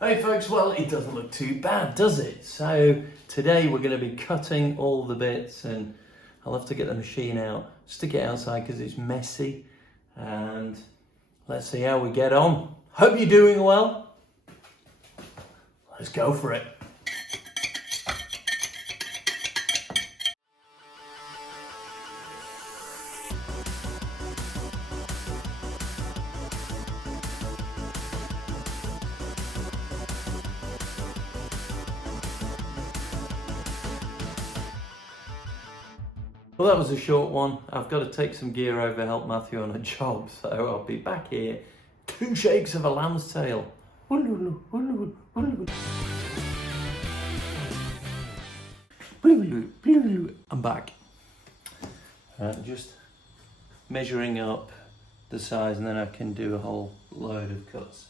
Hey folks, well it doesn't look too bad, does it? So today we're going to be cutting all the bits and I'll have to get the machine out, stick it outside because it's messy, and let's see how we get on. Hope you're doing well. Let's go for it. Well, that was a short one. I've got to take some gear over, help Matthew on a job, so I'll be back here. 2 shakes of a lamb's tail. I'm back. Just measuring up the size and then I can do a whole load of cuts.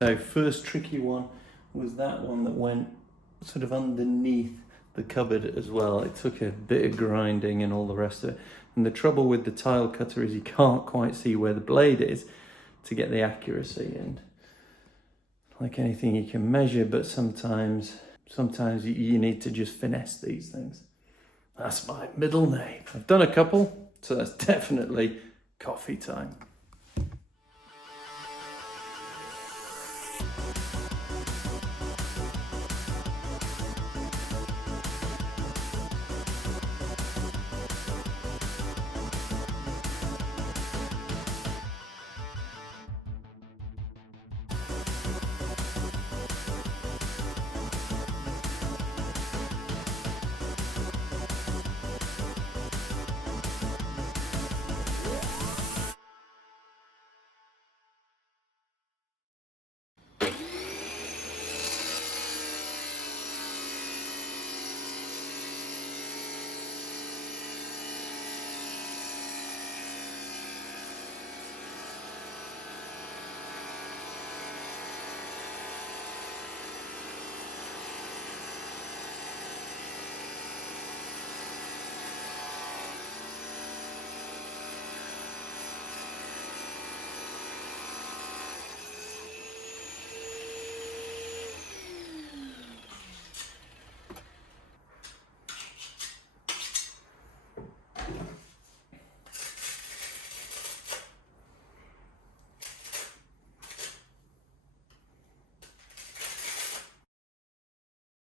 So first tricky one was that one that went sort of underneath the cupboard as well. It took a bit of grinding and all the rest of it. And the trouble with the tile cutter is you can't quite see where the blade is to get the accuracy. And like anything you can measure, but sometimes you need to just finesse these things. That's my middle name. I've done a couple, so that's definitely coffee time.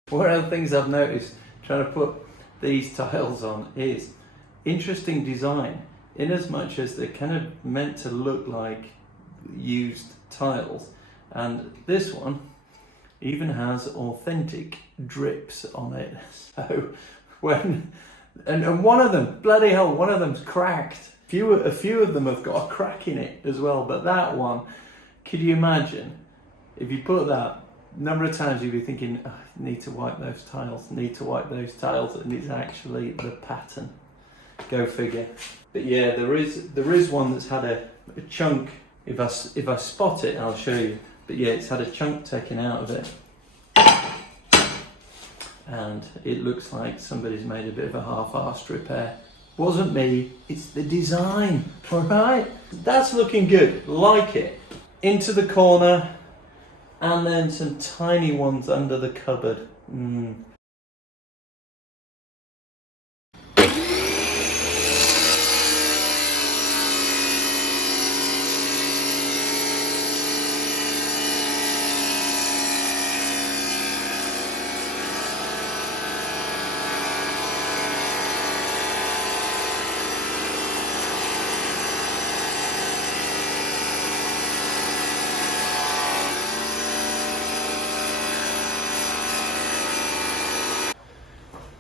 One of the things I've noticed trying to put these tiles on is interesting design, in as much as they're kind of meant to look like used tiles, and this one even has authentic drips on it. So when and one of them, bloody hell, one of them's cracked. A few of them have got a crack in it as well, but that one, could you imagine if you put that number of times you'd be thinking, oh, need to wipe those tiles, and it's actually the pattern. Go figure. But yeah, there is one that's had a chunk. If I spot it, I'll show you. But yeah, it's had a chunk taken out of it, and it looks like somebody's made a bit of a half-assed repair. Wasn't me, it's the design. All right, that's looking good. Like it. Into the corner, and then some tiny ones under the cupboard.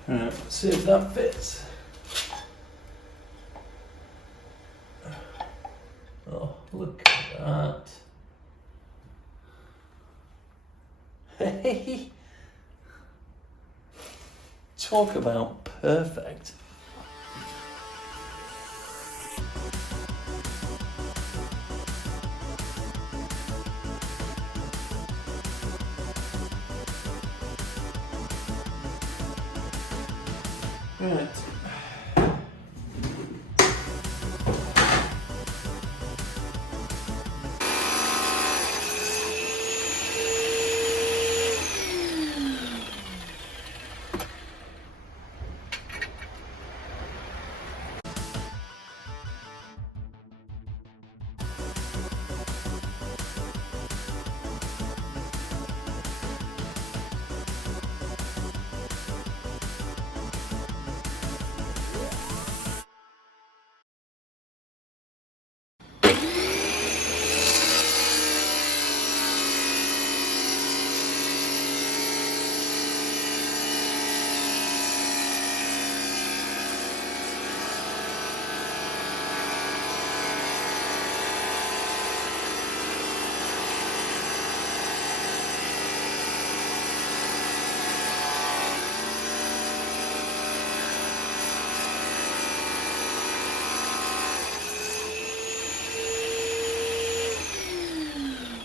Right, see if that fits. Oh, look at that. Hey! Talk about perfect. Right.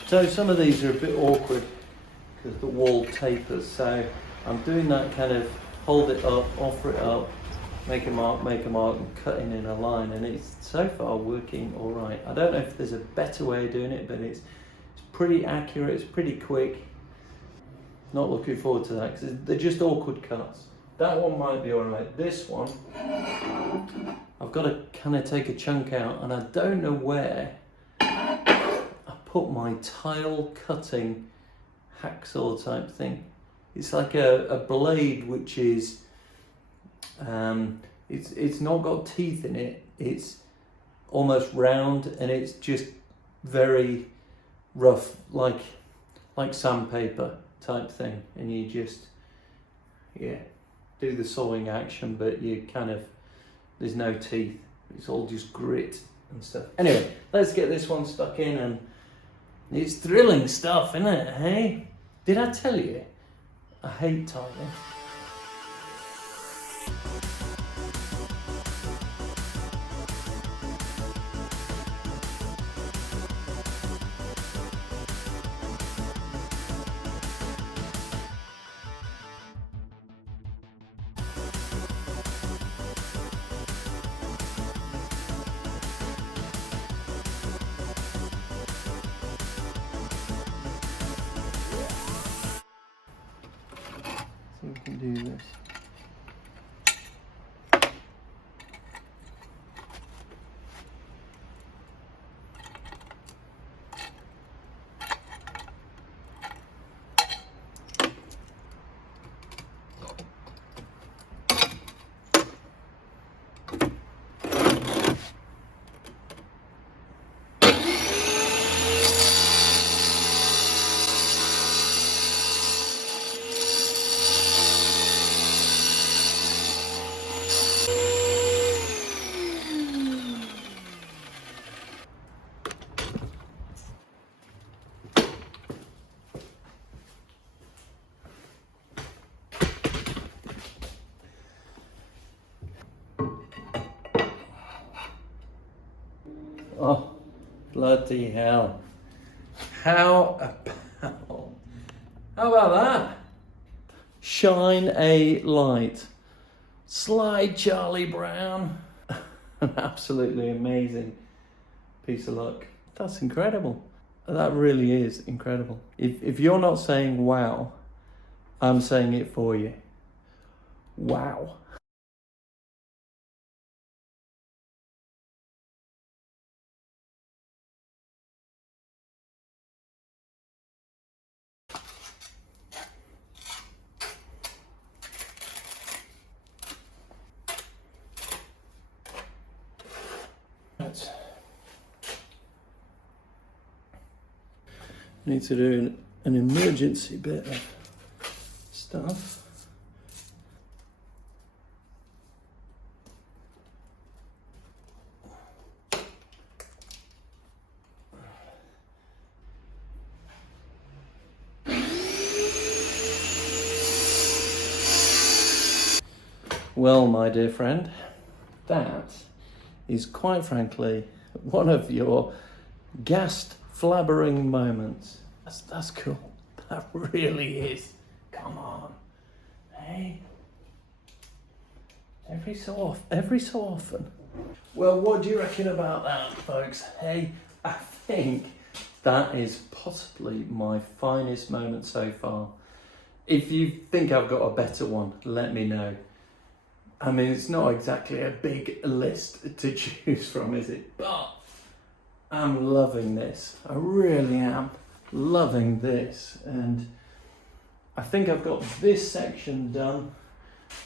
So some of these are a bit awkward because the wall tapers, so I'm doing that kind of hold it up, offer it up, make a mark, and cutting in a line, and it's so far working all right. I don't know if there's a better way of doing it, but it's pretty accurate, it's pretty quick. Not looking forward to that because they're just awkward cuts. That one might be all right. This one, I've got to kind of take a chunk out, and I don't know where put my tile cutting hacksaw type thing. It's like a blade which is it's not got teeth in it. It's almost round and it's just very rough, like sandpaper type thing. And you just do the sawing action, but you kind of there's no teeth. It's all just grit and stuff. Anyway, let's get this one stuck in, and it's thrilling stuff, isn't it, hey? Did I tell you? I hate tiling. So we can Oh, bloody hell. How about that? Shine a light. Slide Charlie Brown. An absolutely amazing piece of luck. That's incredible. That really is incredible. If you're not saying wow, I'm saying it for you. Wow. Need to do an emergency bit of stuff. Well, my dear friend, that is quite frankly one of your gassed flabbering moments. That's cool. That really is. Come on. Hey. Every so often. Well, what do you reckon about that, folks? Hey, I think that is possibly my finest moment so far. If you think I've got a better one, let me know. I mean, it's not exactly a big list to choose from, is it? But I'm loving this. I really am loving this. And I think I've got this section done.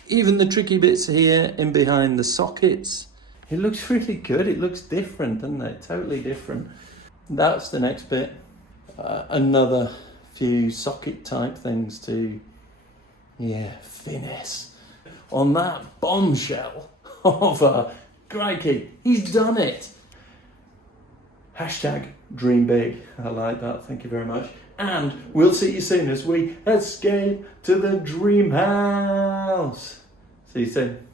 Even the tricky bits here in behind the sockets. It looks really good. It looks different, doesn't it? Totally different. That's the next bit. Another few socket type things to, finesse. On that bombshell of a crikey, he's done it. Hashtag dream big. I like that. Thank you very much. And we'll see you soon as we escape to the dream house. See you soon.